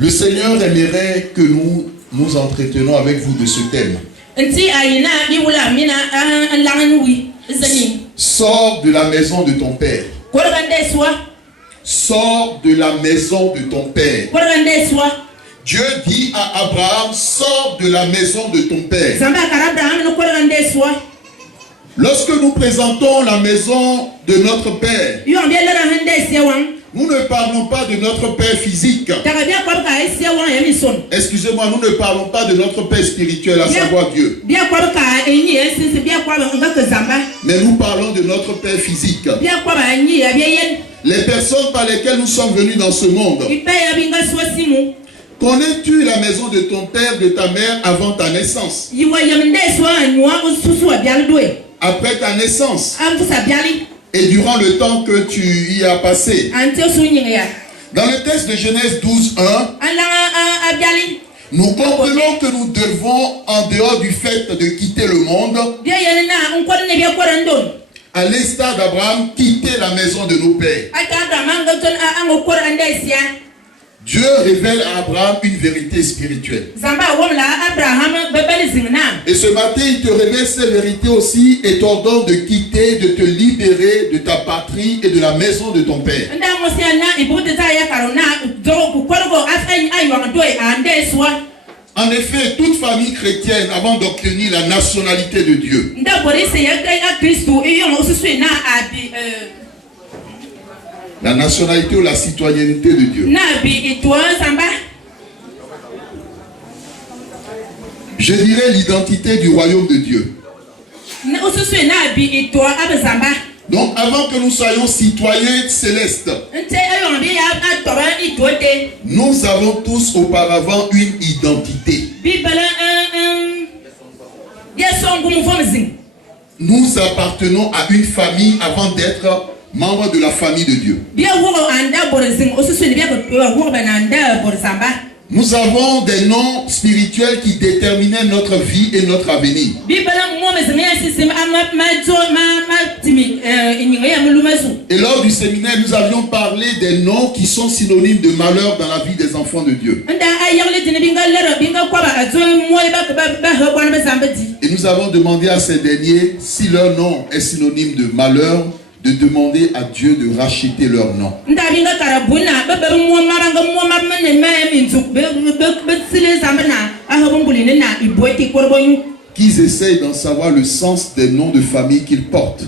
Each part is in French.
Le Seigneur aimerait que nous nous entretenons avec vous de ce thème. Sors de la maison de ton père. Sors de la maison de ton père. Dieu dit à Abraham, sors de la maison de ton père. Lorsque nous présentons la maison de notre père, nous ne parlons pas de notre père physique. Excusez-moi, nous ne parlons pas de notre père spirituel, à savoir Dieu. Mais nous parlons de notre père physique. Les personnes par lesquelles nous sommes venus dans ce monde. Connais-tu la maison de ton père, de ta mère avant ta naissance? Après ta naissance et durant le temps que tu y as passé. Dans le texte de Genèse 12:1, nous comprenons que nous devons, en dehors du fait de quitter le monde, à l'instar d'Abraham, quitter la maison de nos pères. Dieu révèle à Abraham une vérité spirituelle. Et ce matin, il te révèle ces vérités aussi et t'ordonne de quitter, de te libérer de ta patrie et de la maison de ton père. En effet, toute famille chrétienne, avant d'obtenir la nationalité de Dieu, la nationalité ou la citoyenneté de Dieu, je dirais l'identité du royaume de Dieu. Donc avant que nous soyons citoyens célestes, nous avons tous auparavant une identité. Nous appartenons à une famille avant d'être membres de la famille de Dieu. Nous avons des noms spirituels qui déterminaient notre vie et notre avenir. Et lors du séminaire, nous avions parlé des noms qui sont synonymes de malheur dans la vie des enfants de Dieu. Et nous avons demandé à ces derniers, si leur nom est synonyme de malheur, de demander à Dieu de racheter leur nom. Qu'ils essayent d'en savoir le sens des noms de famille qu'ils portent.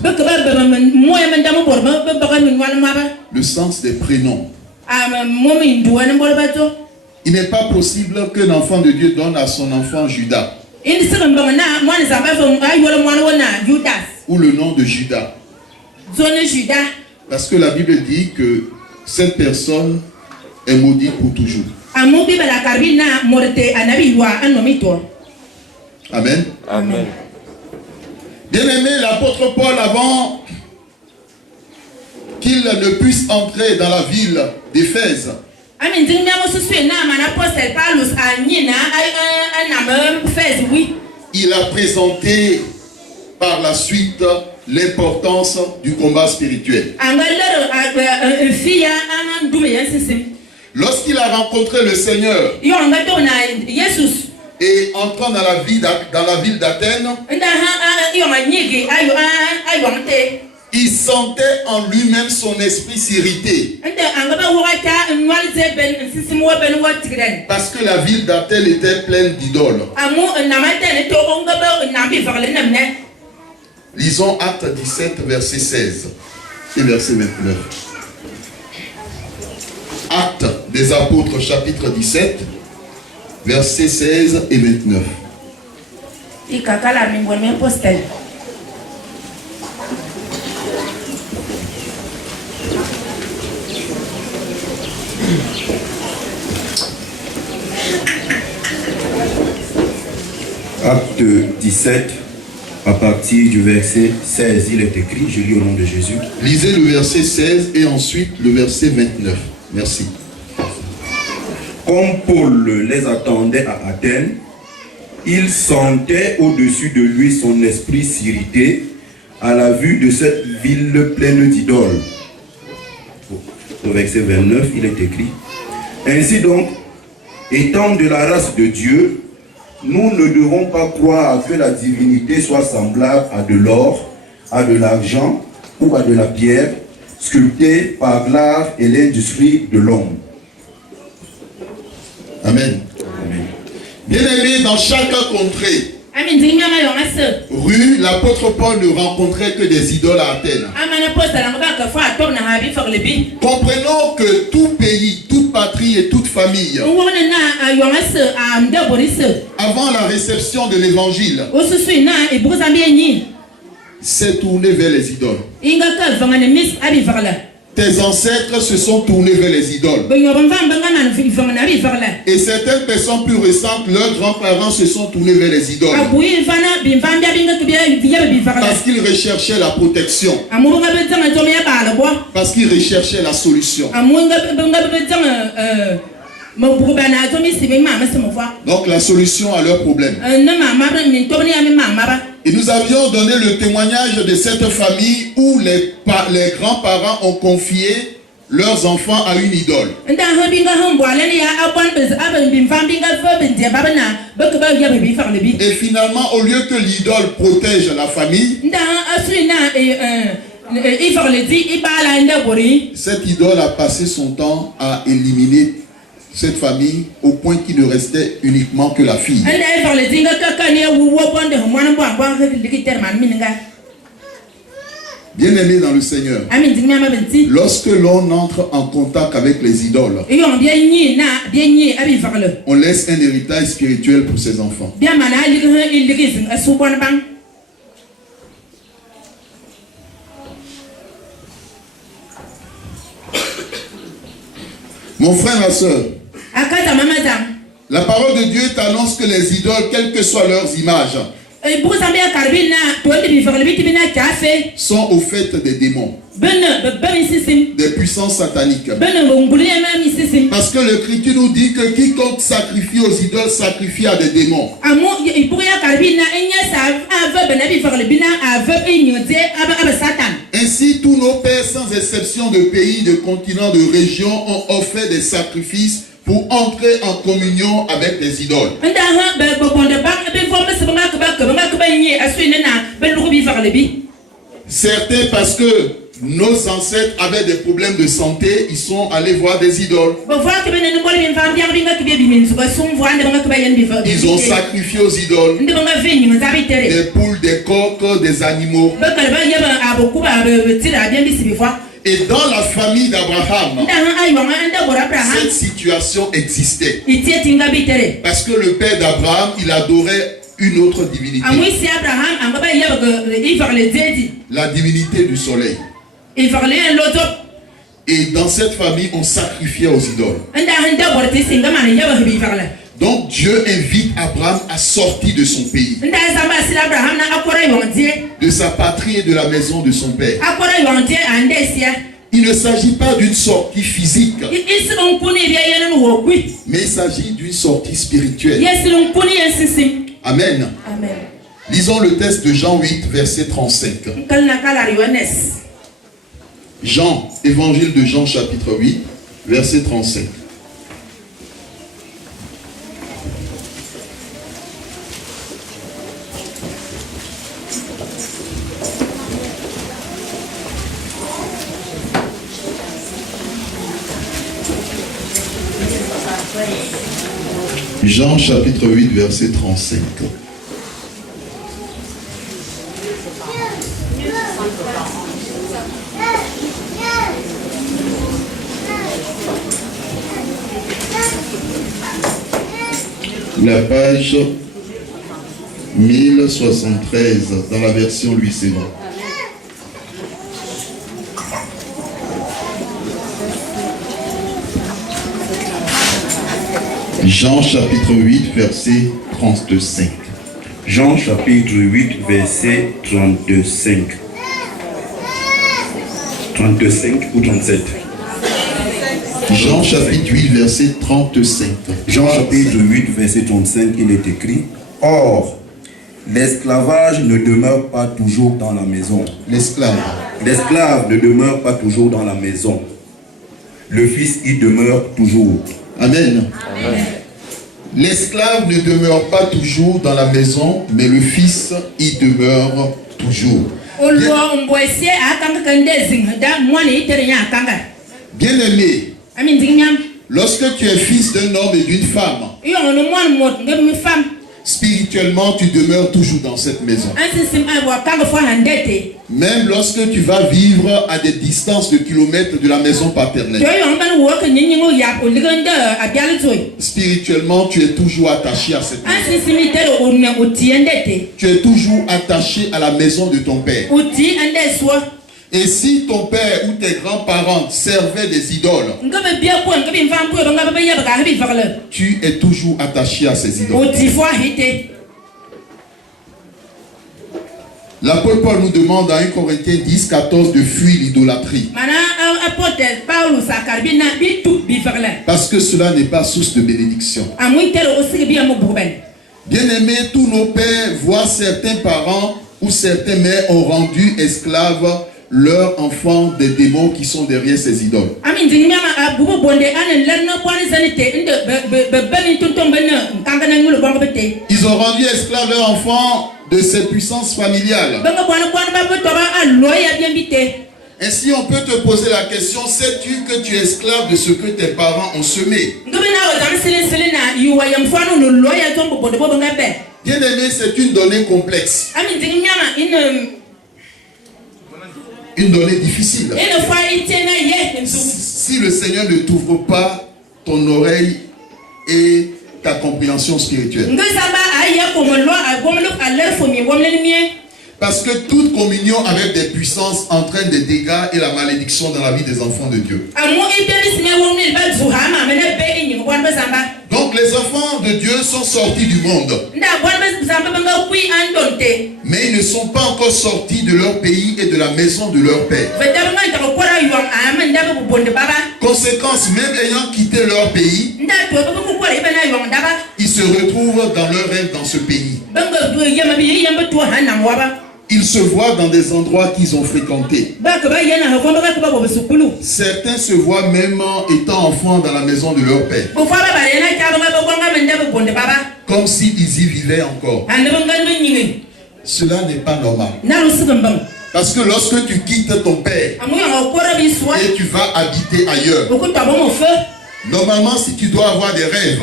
Le sens des prénoms. Il n'est pas possible qu'un enfant de Dieu donne à son enfant Judas ou le nom de Judas. Parce que la Bible dit que cette personne est maudite pour toujours. Amen. Amen. Bien-aimé, l'apôtre Paul, avant qu'il ne puisse entrer dans la ville d'Éphèse, il a présenté par la suite l'importance du combat spirituel. Lorsqu'il a rencontré le Seigneur et entrant dans la ville d'Athènes, il sentait en lui-même son esprit s'irriter. Parce que la ville d'Athènes était pleine d'idoles. Lisons Acte 17, verset 16 et verset 29. Acte des Apôtres, chapitre 17, versets 16 et 29. Acte 17, à partir du verset 16, il est écrit, je lis au nom de Jésus. Lisez le verset 16 et ensuite le verset 29. Merci. Comme Paul les attendait à Athènes, il sentait au-dessus de lui son esprit s'irriter à la vue de cette ville pleine d'idoles. Au verset 29, il est écrit: Ainsi donc, Étant de la race de Dieu, nous ne devons pas croire que la divinité soit semblable à de l'or, à de l'argent ou à de la pierre, sculptée par l'art et l'industrie de l'homme. Amen. Amen. Bien-aimés, dans chaque contrée, rue, l'apôtre Paul ne rencontrait que des idoles à Athènes. Comprenons que tout pays, toute patrie et toute famille, avant la réception de l'évangile, s'est tourné vers les idoles. Tes ancêtres se sont tournés vers les idoles. Et certaines personnes plus récentes, leurs grands-parents se sont tournés vers les idoles. Parce qu'ils recherchaient la protection. Parce qu'ils recherchaient la solution. Donc la solution à leurs problèmes. Et nous avions donné le témoignage de cette famille où les grands-parents ont confié leurs enfants à une idole. Et finalement, au lieu que l'idole protège la famille, cette idole a passé son temps à éliminer cette famille au point qu'il ne restait uniquement que la fille. Bien-aimés dans le Seigneur, lorsque l'on entre en contact avec les idoles, on laisse un héritage spirituel pour ses enfants. Mon frère, ma soeur, la parole de Dieu t'annonce que les idoles, quelles que soient leurs images, sont au fait des démons, des puissances sataniques. Parce que l'Écriture nous dit que quiconque sacrifie aux idoles sacrifie à des démons. Ainsi, tous nos pères, sans exception de pays, de continents, de régions, ont offert des sacrifices pour entrer en communion avec les idoles. Certains, parce que nos ancêtres avaient des problèmes de santé, ils sont allés voir des idoles. Ils ont sacrifié aux idoles des poules, des coqs, des animaux. Et dans la famille d'Abraham, cette situation existait. Parce que le père d'Abraham, il adorait une autre divinité. La divinité du soleil. Et dans cette famille, on sacrifiait aux idoles. Donc Dieu invite Abraham à sortir de son pays, de sa patrie et de la maison de son père. Il ne s'agit pas d'une sortie physique, mais il s'agit d'une sortie spirituelle. Amen. Amen. Lisons le texte de Jean 8, verset 35. Jean, évangile de Jean, chapitre 8, verset 35. Jean chapitre 8 verset 35. La page 1073 dans la version Louis Sénon. Jean chapitre 8 verset 35. Jean chapitre 8 verset 35. 35 ou 37. Jean chapitre 8 verset 35. Jean chapitre 8 verset 35, il est écrit: Or, l'esclavage ne demeure pas toujours dans la maison. L'esclave ne demeure pas toujours dans la maison. Le Fils y demeure toujours. Amen. Amen. L'esclave ne demeure pas toujours dans la maison, mais le fils y demeure toujours. Bien-aimé, lorsque tu es fils d'un homme et d'une femme, spirituellement, tu demeures toujours dans cette maison. Même lorsque tu vas vivre à des distances de kilomètres de la maison paternelle. Spirituellement, tu es toujours attaché à cette maison. Tu es toujours attaché à la maison de ton père. Et si ton père ou tes grands-parents servaient des idoles, tu es toujours attaché à ces idoles. L'apôtre Paul nous demande à 1 Corinthiens 10, 14 de fuir l'idolâtrie. Parce que cela n'est pas source de bénédiction. Bien-aimés, tous nos pères voient certains parents ou certains mères ont rendu esclaves leurs enfants des démons qui sont derrière ces idoles. Ils ont rendu esclaves leurs enfants de ces puissances familiales. Ainsi, on peut te poser la question, sais-tu que tu es esclave de ce que tes parents ont semé? Bien aimé, c'est une donnée complexe. Une donnée difficile. Si le Seigneur ne t'ouvre pas ton oreille et ta compréhension spirituelle. Parce que toute communion avec des puissances entraîne des dégâts et la malédiction dans la vie des enfants de Dieu. Donc les enfants de Dieu sont sortis du monde. Mais ils ne sont pas encore sortis de leur pays et de la maison de leur père. Conséquence, même ayant quitté leur pays, ils se retrouvent dans leur rêve dans ce pays. Ils se voient dans des endroits qu'ils ont fréquentés. Certains se voient même étant enfants dans la maison de leur père. Comme s'ils y vivaient encore. Cela n'est pas normal. Parce que lorsque tu quittes ton père et tu vas habiter ailleurs, normalement, si tu dois avoir des rêves,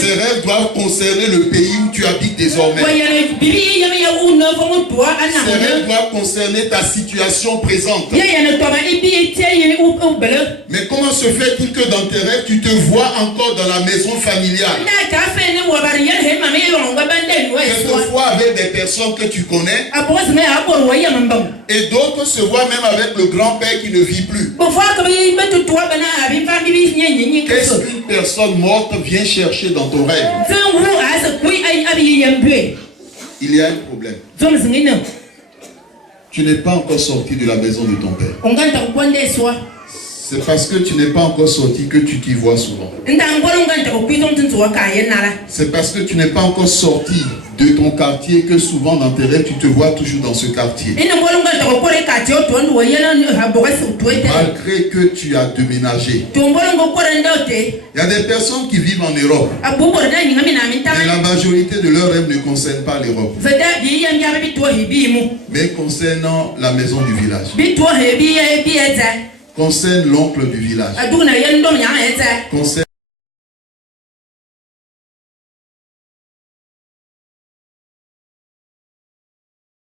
ces rêves doivent concerner le pays où tu habites désormais. Ces rêves doivent concerner ta situation présente. Mais comment se fait-il que dans tes rêves, tu te vois encore dans la maison familiale? Quelquefois avec des personnes que tu connais. Et d'autres se voient même avec le grand-père qui ne vit plus. Qu'est-ce qu'une personne morte vient chercher dans ton rêve? Il y a un problème. Tu n'es pas encore sorti de la maison de ton père. C'est parce que tu n'es pas encore sorti que tu t'y vois souvent. C'est parce que tu n'es pas encore sorti de ton quartier que souvent dans tes rêves tu te vois toujours dans ce quartier. Malgré que tu as déménagé. Il y a des personnes qui vivent en Europe. Et la majorité de leurs rêves ne concernent pas l'Europe. Mais concernant la maison du village. Concerne l'oncle du village. Concerne